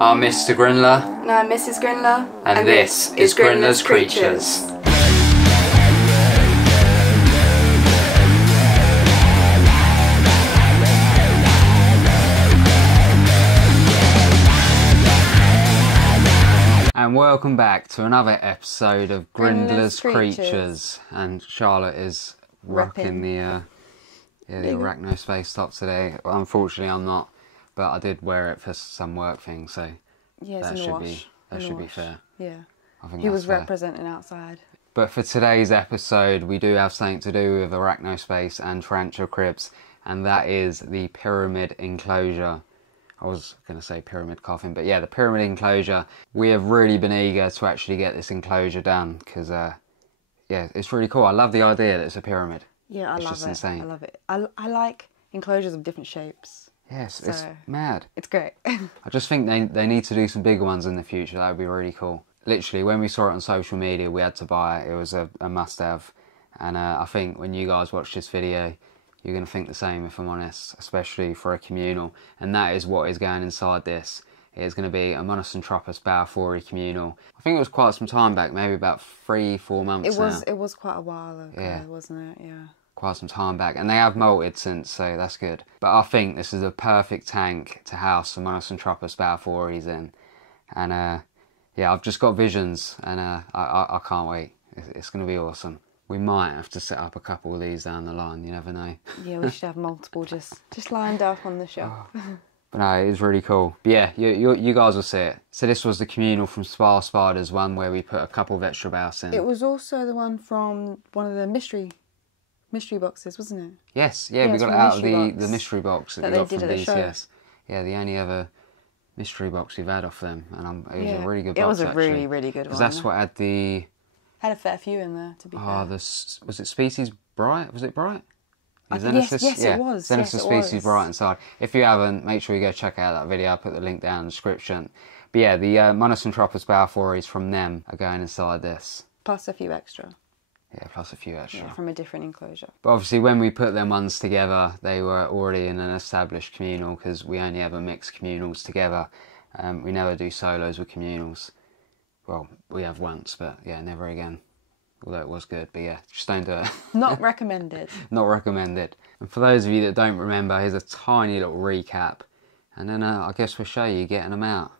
I'm Mr. Grinler. And I'm Mrs. Grinler. And this is Grinler's Creatures. And welcome back to another episode of Grinler's Creatures. And Charlotte is rocking the Arachnospace top today. Well, unfortunately I'm not, but I did wear it for some work thing, so yeah, that should be fair. Yeah, I think he was fair. representing outside. But for today's episode, we do have something to do with Arachnospace and tarantula cribs, and that is the pyramid enclosure. I was going to say pyramid coffin, but yeah, the pyramid enclosure. We have really been eager to actually get this enclosure done because, yeah, it's really cool. I love the idea that it's a pyramid. Yeah, It's just insane. I love it. I like enclosures of different shapes. Yes, So, it's mad. It's great. I just think they need to do some bigger ones in the future. That would be really cool. Literally, when we saw it on social media, we had to buy it. It was a must-have. And I think when you guys watch this video, you're going to think the same, if I'm honest, especially for a communal. And that is what is going inside this. It is going to be a Arachnospace Balfouri Communal. I think it was quite some time back, maybe about 3-4 months now. It was quite a while ago, wasn't it? Yeah. Quite some time back, and they have molted since, so that's good. But I think this is a perfect tank to house some Arachnospace Balfouris in. And yeah, I've just got visions, and I can't wait. It's going to be awesome. We might have to set up a couple of these down the line, you never know. Yeah, we should have multiple just lined up on the shelf. But no, it is really cool. But yeah, you guys will see it. So this was the communal from Spa Spiders, one where we put a couple of extra baths in. It was also the one from one of the mystery boxes, wasn't it? Yes, yeah, we got it out of the mystery box that they did at the show. Yeah, the only other mystery box we've had off them, and it was a really good box. It was a actually. really good one. Because that's what had the... Had a fair few in there, to be fair. Was it Species Bright? Was it Bright? Yes, yeah. it was. Genesis Species Bright inside. If you haven't, make sure you go check out that video. I'll put the link down in the description. But yeah, the Arachnospace Balfouris from them are going inside this. Plus a few extra. Yeah, plus a few extra. Yeah, from a different enclosure. But obviously when we put them ones together, they were already in an established communal because we only ever mix communals together. We never do solos with communals. Well, we have once, but yeah, never again. Although it was good, but yeah, just don't do it. Not recommended. Not recommended. And for those of you that don't remember, here's a tiny little recap. And then I guess we'll show you getting them out.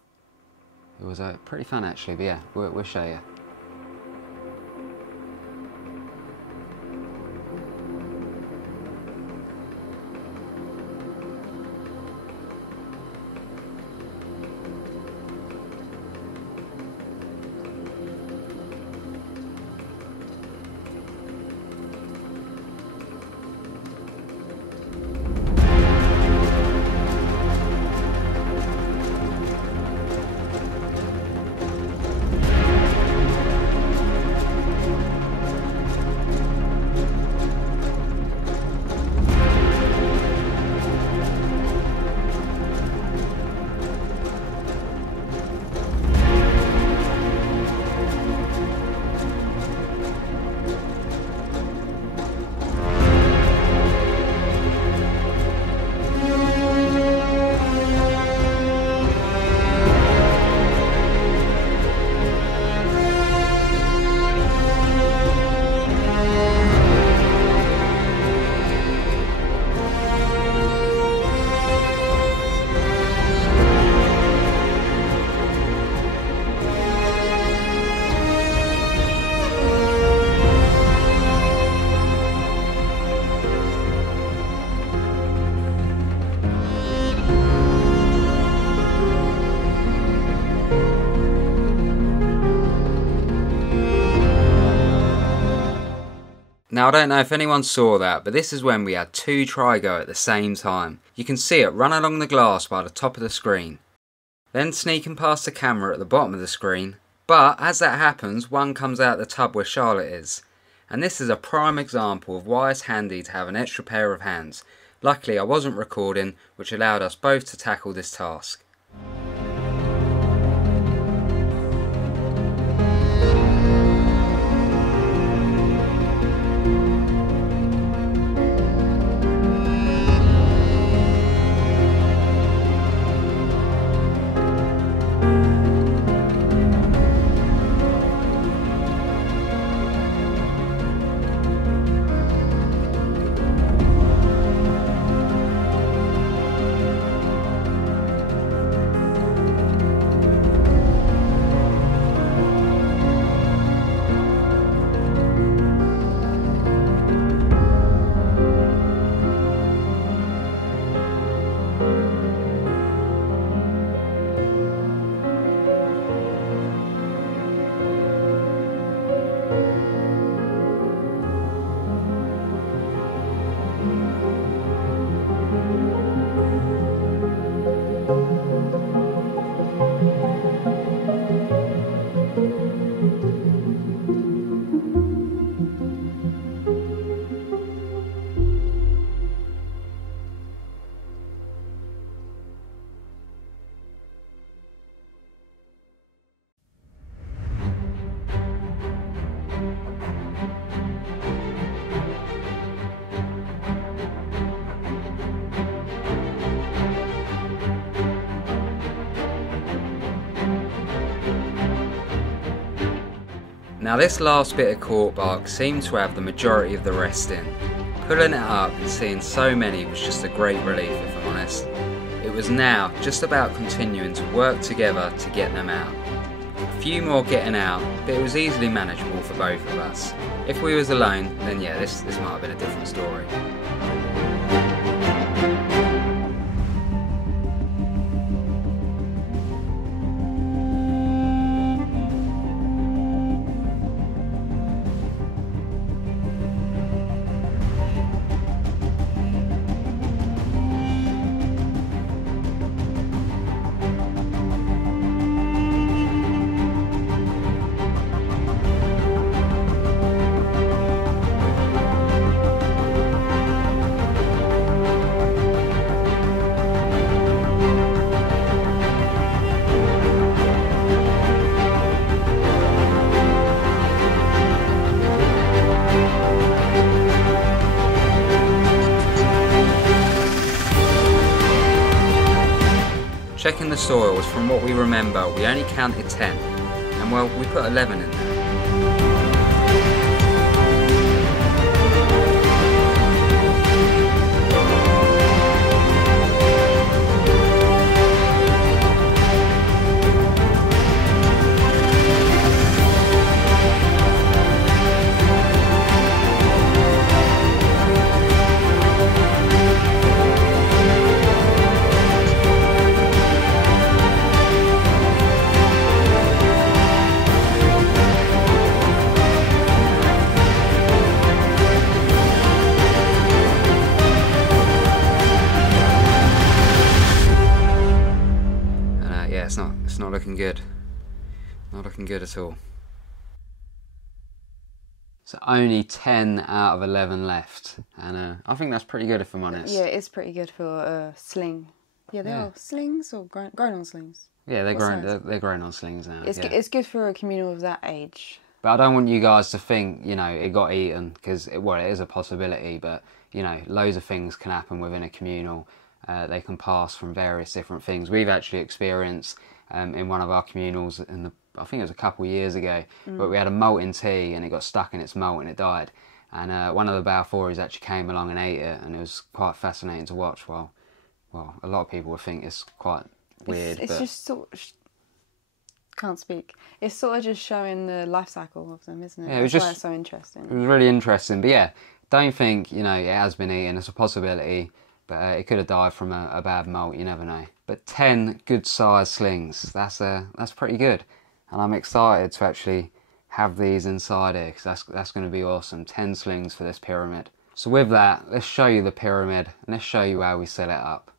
It was pretty fun actually, but yeah, we'll show you. Now I don't know if anyone saw that, but this is when we had two Trigo at the same time. You can see it run along the glass by the top of the screen, then sneaking past the camera at the bottom of the screen. But as that happens, one comes out the tub where Charlotte is. And this is a prime example of why it's handy to have an extra pair of hands. Luckily I wasn't recording, which allowed us both to tackle this task. Now this last bit of cork bark seemed to have the majority of the rest in. Pulling it up and seeing so many was just a great relief, if I'm honest. It was now just about continuing to work together to get them out. A few more getting out, but it was easily manageable for both of us. If we was alone, then yeah, this might have been a different story. Checking the soils, from what we remember, we only counted 10, and well, we put 11 in there. It's not looking good. Not looking good at all. So only 10 out of 11 left, and I think that's pretty good if I'm honest. Yeah, it's pretty good for a sling. Yeah, they are slings or grown on slings. Yeah, they're grown on slings now. It's good for a communal of that age. But I don't want you guys to think, you know, it got eaten, because it is a possibility, but, you know, loads of things can happen within a communal. They can pass from various different things. We've actually experienced in one of our communals, I think it was a couple of years ago, but we had a molten tea and it got stuck in its malt and it died. And one of the Balfouris actually came along and ate it, and it was quite fascinating to watch. Well, a lot of people would think it's quite weird. It's just sort of... Can't speak. It's sort of just showing the life cycle of them, isn't it? Yeah, That's why it's so interesting. It was really interesting. But yeah, don't think, you know, it has been eaten. It's a possibility. But it could have died from a bad molt, you never know. But 10 good-sized slings, that's pretty good. And I'm excited to actually have these inside here, because that's going to be awesome. 10 slings for this pyramid. So with that, let's show you the pyramid, and let's show you how we set it up.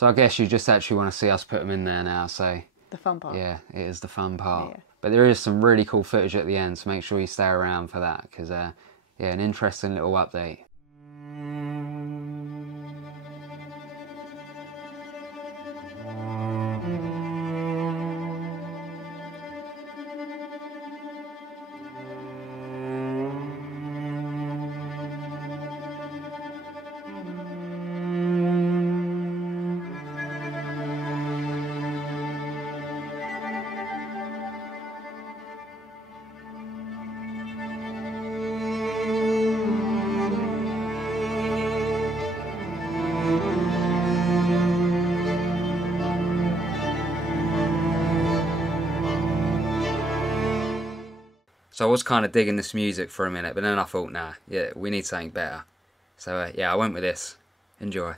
So I guess you just actually want to see us put them in there now, so... The fun part. Yeah, it is the fun part. Yeah. But there is some really cool footage at the end, so make sure you stay around for that, because, yeah, an interesting little update. So I was kind of digging this music for a minute, but then I thought, nah, yeah, we need something better. So yeah, I went with this. Enjoy.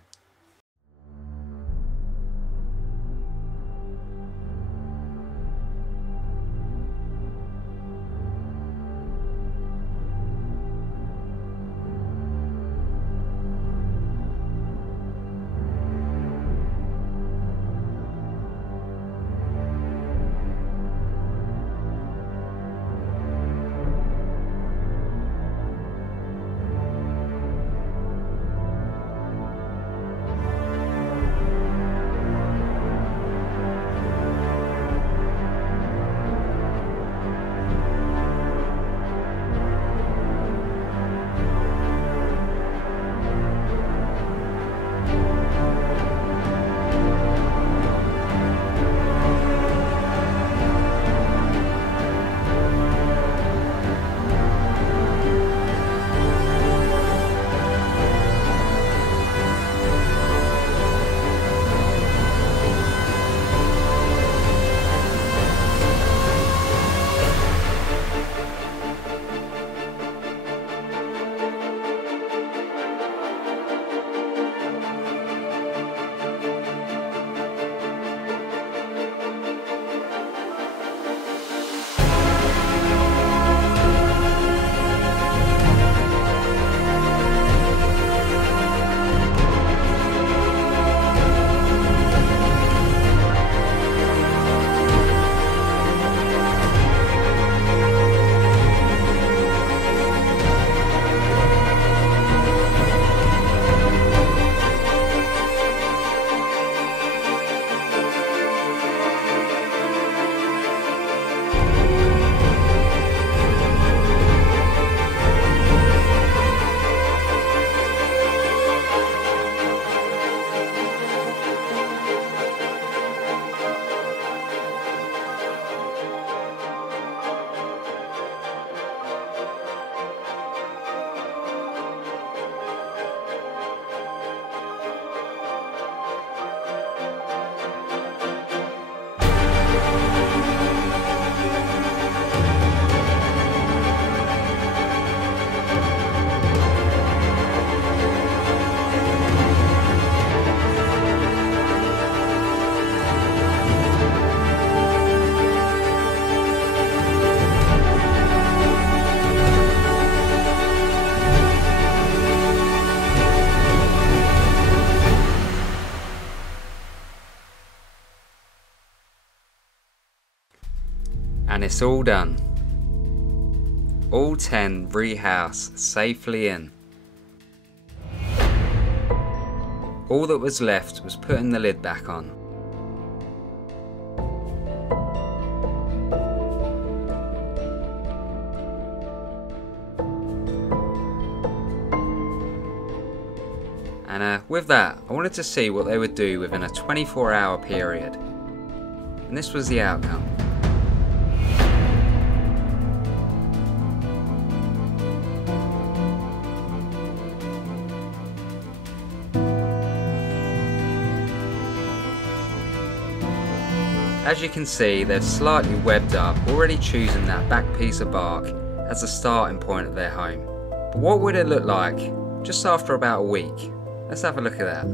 And it's all done. All 10 rehoused safely in. All that was left was putting the lid back on. And with that, I wanted to see what they would do within a 24-hour period. And this was the outcome. As you can see, they've slightly webbed up, already choosing that back piece of bark as the starting point of their home. But what would it look like just after about a week? Let's have a look at that.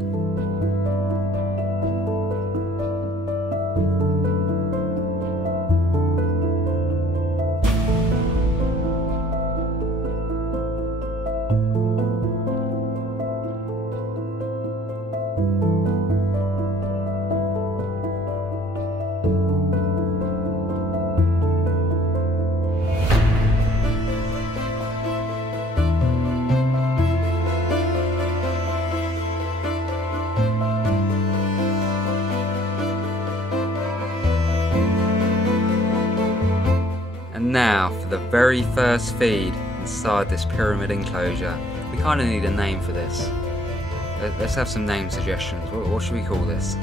now for the very first feed inside this pyramid enclosure. We kind of need a name for this. Let's have some name suggestions. What should we call this?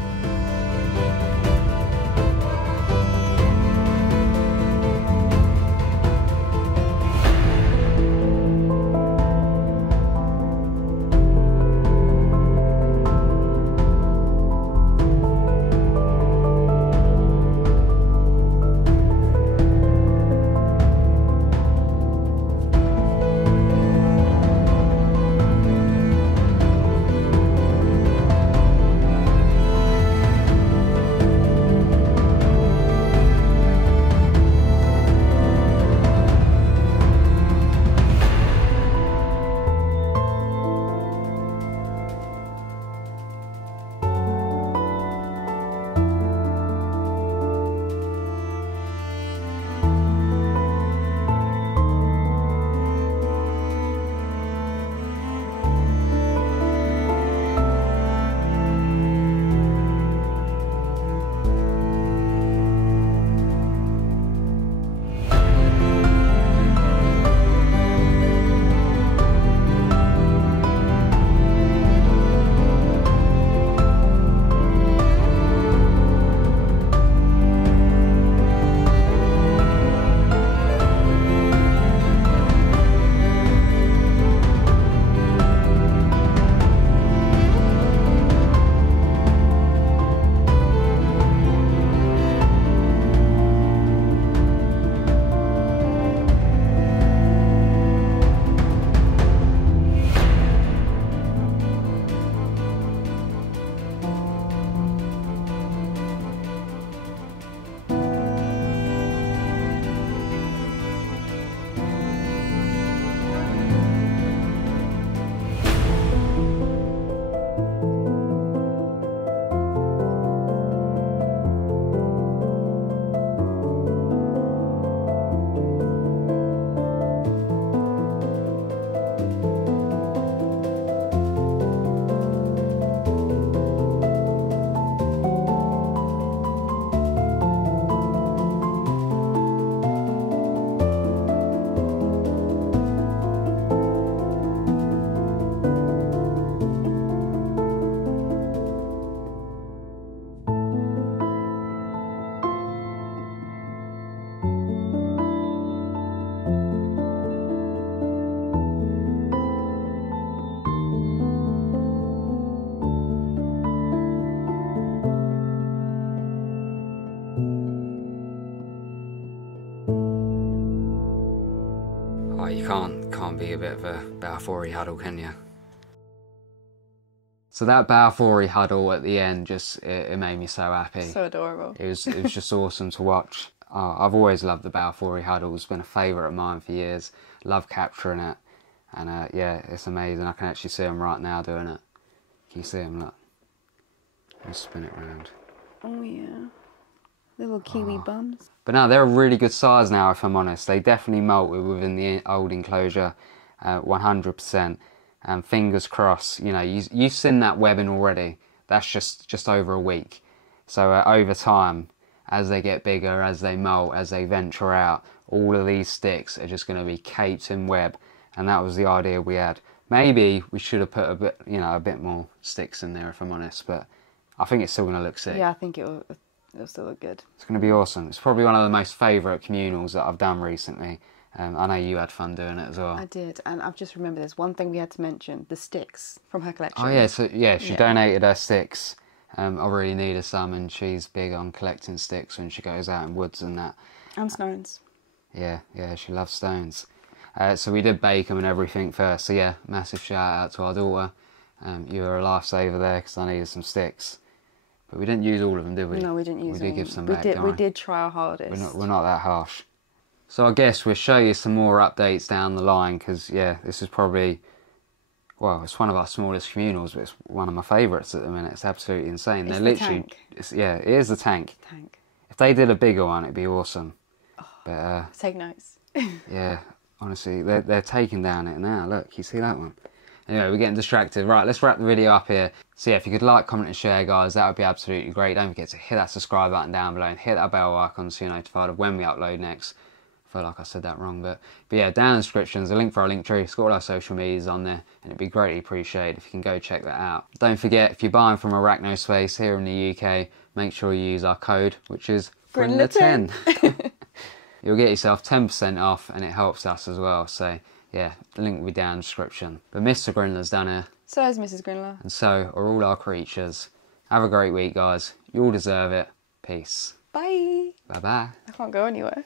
Oh, you can't be a bit of a Balfouri huddle, can you? So that Balfouri huddle at the end it made me so happy. So adorable. It was just awesome to watch. I've always loved the Balfouri huddle. It's been a favourite of mine for years. Love capturing it, and yeah, it's amazing. I can actually see them right now doing it. Can you see them? Look. Let's spin it round. Oh yeah, little kiwi bums. But no, they're a really good size now, if I'm honest. They definitely molted within the old enclosure, 100%. And fingers crossed, you know, you've seen that webbing already. That's just over a week. So over time, as they get bigger, as they molt, as they venture out, all of these sticks are just going to be caped in web. And that was the idea we had. Maybe we should have put a bit more sticks in there, if I'm honest. But I think it's still going to look sick. Yeah, I think it'll still look good. It's going to be awesome. It's probably one of the most favourite communals that I've done recently. I know you had fun doing it as well. I did, and I've just remembered there's one thing we had to mention, the sticks from her collection. Oh yeah, so yeah, she donated her sticks. I really need her some, and she's big on collecting sticks when she goes out in woods and that. And stones. Yeah, she loves stones. So we did bake them and everything first. So yeah, massive shout out to our daughter. You were a lifesaver there because I needed some sticks. But we didn't use all of them, did we? No, we didn't use them. We did give some back, we did try our hardest. We're not that harsh. So I guess we'll show you some more updates down the line because, yeah, this is probably, well, it's one of our smallest communals, but it's one of my favourites at the minute. It's absolutely insane. It's They're literally, yeah, it is the tank. If they did a bigger one, it'd be awesome. Oh, but take notes. Yeah, honestly, they're taking down it now. Look, you see that one? Anyway, we're getting distracted. Right, let's wrap the video up here. So yeah, if you could like, comment and share, guys, that would be absolutely great. Don't forget to hit that subscribe button down below and hit that bell icon so you're notified of when we upload next. feel like I said that wrong, but yeah, down in the description there's a link for our link tree. It's got all our social medias on there, and it'd be greatly appreciated if you can go check that out. Don't forget, if you're buying from Arachnospace here in the UK, make sure you use our code, which is Brindler10. You'll get yourself 10% off, and it helps us as well. So yeah, the link will be down in the description. But Mr. Grindler's done here. So is Mrs. Grindler. And so are all our creatures. Have a great week, guys. You all deserve it. Peace. Bye. Bye-bye. I can't go anywhere.